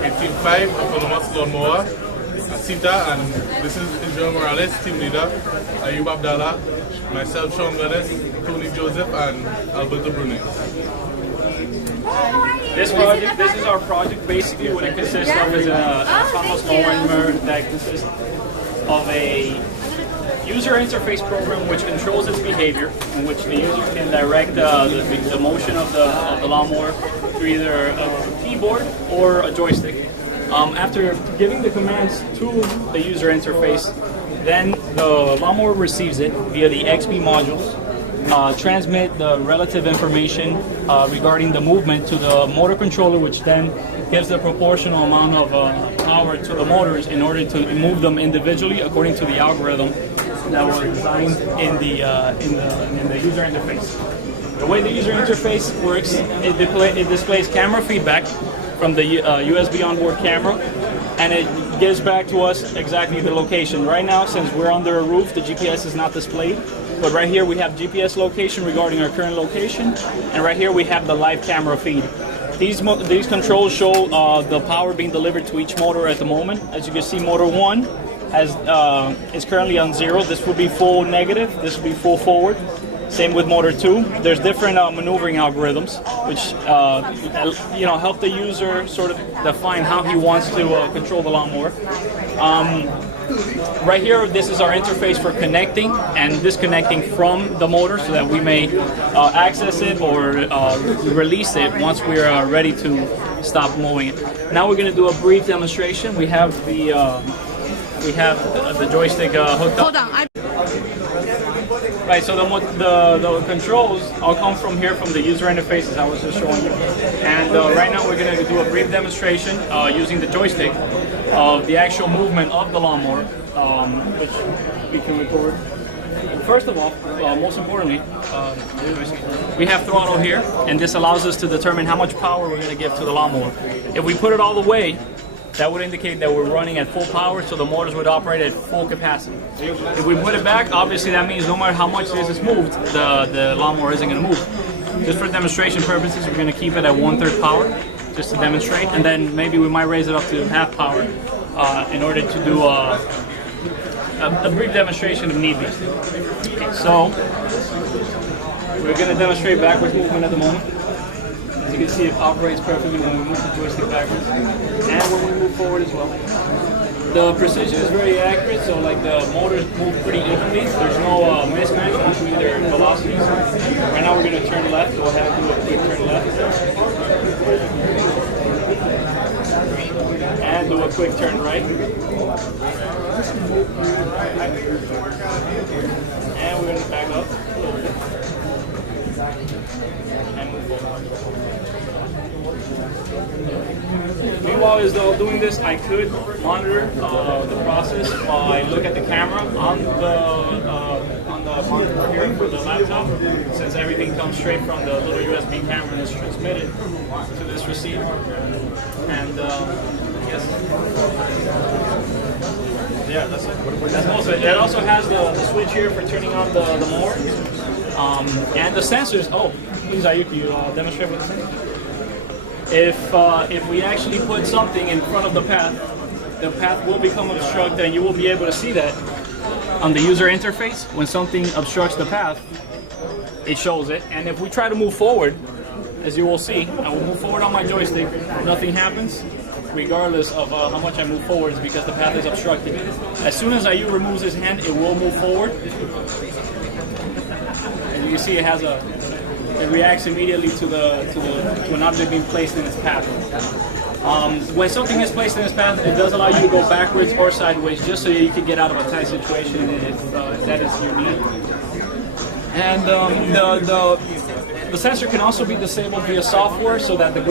18.5 autonomous lawnmower, ASITA, and this is Israel Morales, team leader, Ayub Abdallah, myself, Sean Gomez, Tony Joseph, and Alberto Brunet. This is our project. Basically, what it consists of is an autonomous mower that consists of a user interface program which controls its behavior, in which the user can direct the motion of the lawnmower through either a keyboard or a joystick. After giving the commands to the user interface, then the lawnmower receives it via the XP modules, transmit the relative information regarding the movement to the motor controller, which then gives the proportional amount of power to the motors in order to move them individually according to the algorithm that were designed in the user interface. The way the user interface works, it displays camera feedback from the USB onboard camera, and it gives back to us exactly the location. Right now, since we're under a roof, the GPS is not displayed, but right here we have GPS location regarding our current location, and right here we have the live camera feed. These controls show the power being delivered to each motor at the moment. As you can see, motor 1 is currently on 0. This would be full negative, this would be full forward. Same with motor 2. There's different maneuvering algorithms which help the user sort of define how he wants to control the lawnmower. Right here, this is our interface for connecting and disconnecting from the motor so that we may access it or release it once we're ready to stop moving it. Now we're going to do a brief demonstration. We have the joystick hooked up. Hold on. Right, so the controls all come from here, from the user interface, as I was just showing you. And right now we're going to do a brief demonstration using the joystick of the actual movement of the lawnmower, which we can record. First of all, most importantly, we have throttle here, and this allows us to determine how much power we're going to give to the lawnmower. If we put it all the way, that would indicate that we're running at full power, so the motors would operate at full capacity. If we put it back, obviously that means no matter how much this is moved, the lawnmower isn't going to move. Just for demonstration purposes, we're going to keep it at 1/3 power, just to demonstrate, and then maybe we might raise it up to half power in order to do a brief demonstration if need be. Okay, so we're going to demonstrate backwards movement at the moment. As you can see, it operates perfectly when we move the joystick backwards, and when we move forward as well. The precision is very accurate, so like the motors move pretty evenly. There's no mismatch between their velocities. Right now we're going to turn left. Go ahead and do a quick turn left. And do a quick turn right. And we're going to back up. And move forward. Meanwhile, as though doing this, I could monitor the process while I look at the camera on the monitor here for the laptop, since everything comes straight from the little USB camera and is transmitted to this receiver. And yes, yeah, that's it. That's most of it. It also has the switch here for turning on the mower, and the sensors. Oh, please, Ayuki, you demonstrate with the sensors. If we actually put something in front of the path will become obstructed, and you will be able to see that on the user interface. When something obstructs the path, it shows it. And if we try to move forward, as you will see, I will move forward on my joystick. Nothing happens, regardless of how much I move forward, is because the path is obstructed. As soon as Ayu removes his hand, it will move forward. And you can see it reacts immediately to an object being placed in its path. When something is placed in its path, it does allow you to go backwards or sideways, just so you can get out of a tight situation if that is your need. And the sensor can also be disabled via software, so that if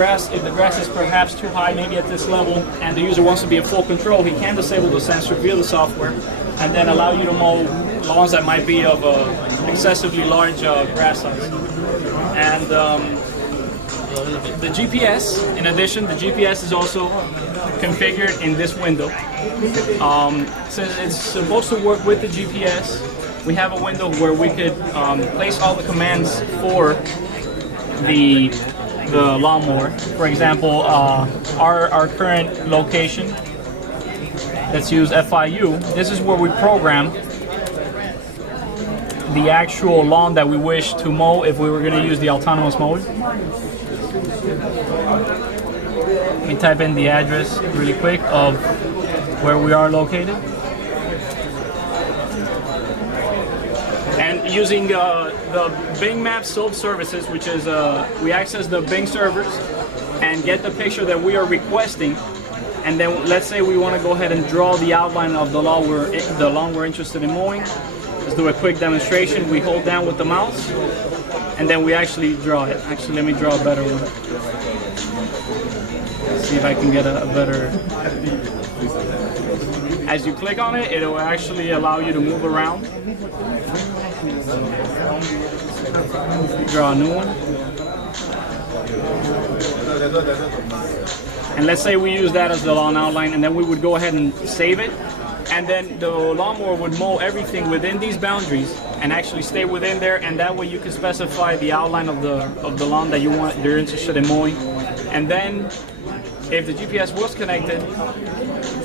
the grass is perhaps too high, maybe at this level, and the user wants to be in full control, he can disable the sensor via the software, and then allow you to mow lawns that might be of excessively large grass size. And the GPS, in addition, the GPS is also configured in this window. Since it's supposed to work with the GPS, we have a window where we could place all the commands for the the lawnmower. For example, our current location, let's use FIU. This is where we program the actual lawn that we wish to mow if we were going to use the autonomous mode. Let me type in the address really quick of where we are located. And using the Bing Maps self-services, which is we access the Bing servers and get the picture that we are requesting, and then let's say we want to go ahead and draw the outline of the lawn we're interested in mowing. Let's do a quick demonstration. We hold down with the mouse, and then we actually draw it. Actually, let me draw a better one. Let's see if I can get a better. As you click on it, it will actually allow you to move around. Draw a new one. And let's say we use that as the lawn outline, and then we would go ahead and save it. And then the lawnmower would mow everything within these boundaries and actually stay within there, and that way you can specify the outline of the lawn that you're interested in mowing. And then if the GPS was connected,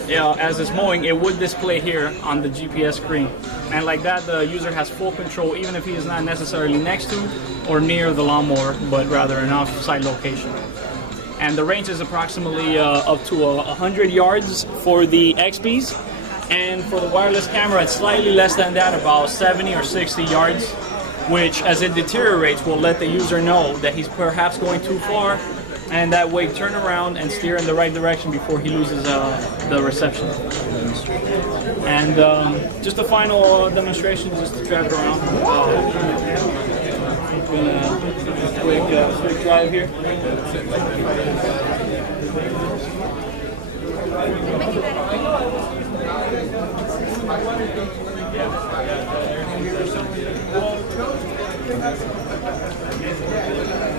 as it's mowing, it would display here on the GPS screen. And like that, the user has full control, even if he is not necessarily next to or near the lawnmower, but rather an off-site location. And the range is approximately up to 100 yards for the XPs. And for the wireless camera, it's slightly less than that, about 70 or 60 yards, which as it deteriorates will let the user know that he's perhaps going too far, and that way turn around and steer in the right direction before he loses the reception. And just a final demonstration, just to drive it around. Quick drive here.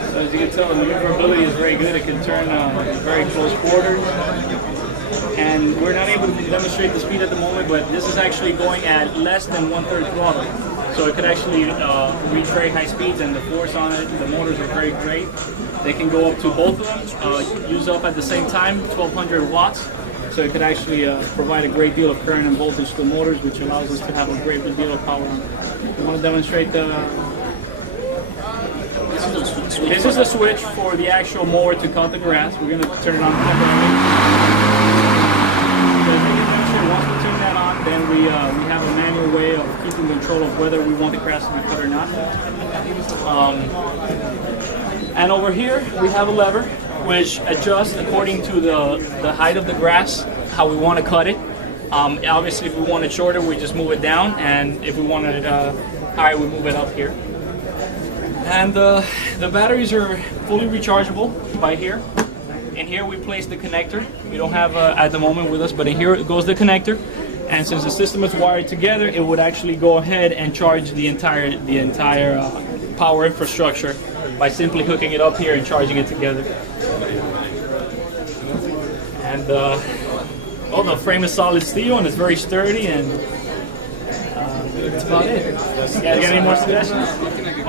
So as you can tell, the maneuverability is very good. It can turn very close quarters. And we're not able to demonstrate the speed at the moment, but this is actually going at less than 1/3 throttle. So it could actually reach very high speeds, and the force on it, the motors are very great. They can go up to both of them, use up at the same time, 1200 watts. So it could actually provide a great deal of current and voltage to the motors, which allows us to have a great deal of power on it. We want to demonstrate the... This is the switch for the actual mower to cut the grass. We're going to turn it on temporarily. Once we turn that on, then we have a manual way of keeping control of whether we want the grass to be cut or not. And over here, we have a lever which adjusts according to the height of the grass, how we want to cut it. Obviously, if we want it shorter, we just move it down, and if we want it higher, we move it up here. And the batteries are fully rechargeable by here. In here we place the connector. We don't have at the moment with us, but in here goes the connector. And since the system is wired together, it would actually go ahead and charge the entire power infrastructure by simply hooking it up here and charging it together. And the frame is solid steel and it's very sturdy, and that's about it. You guys got any more suggestions?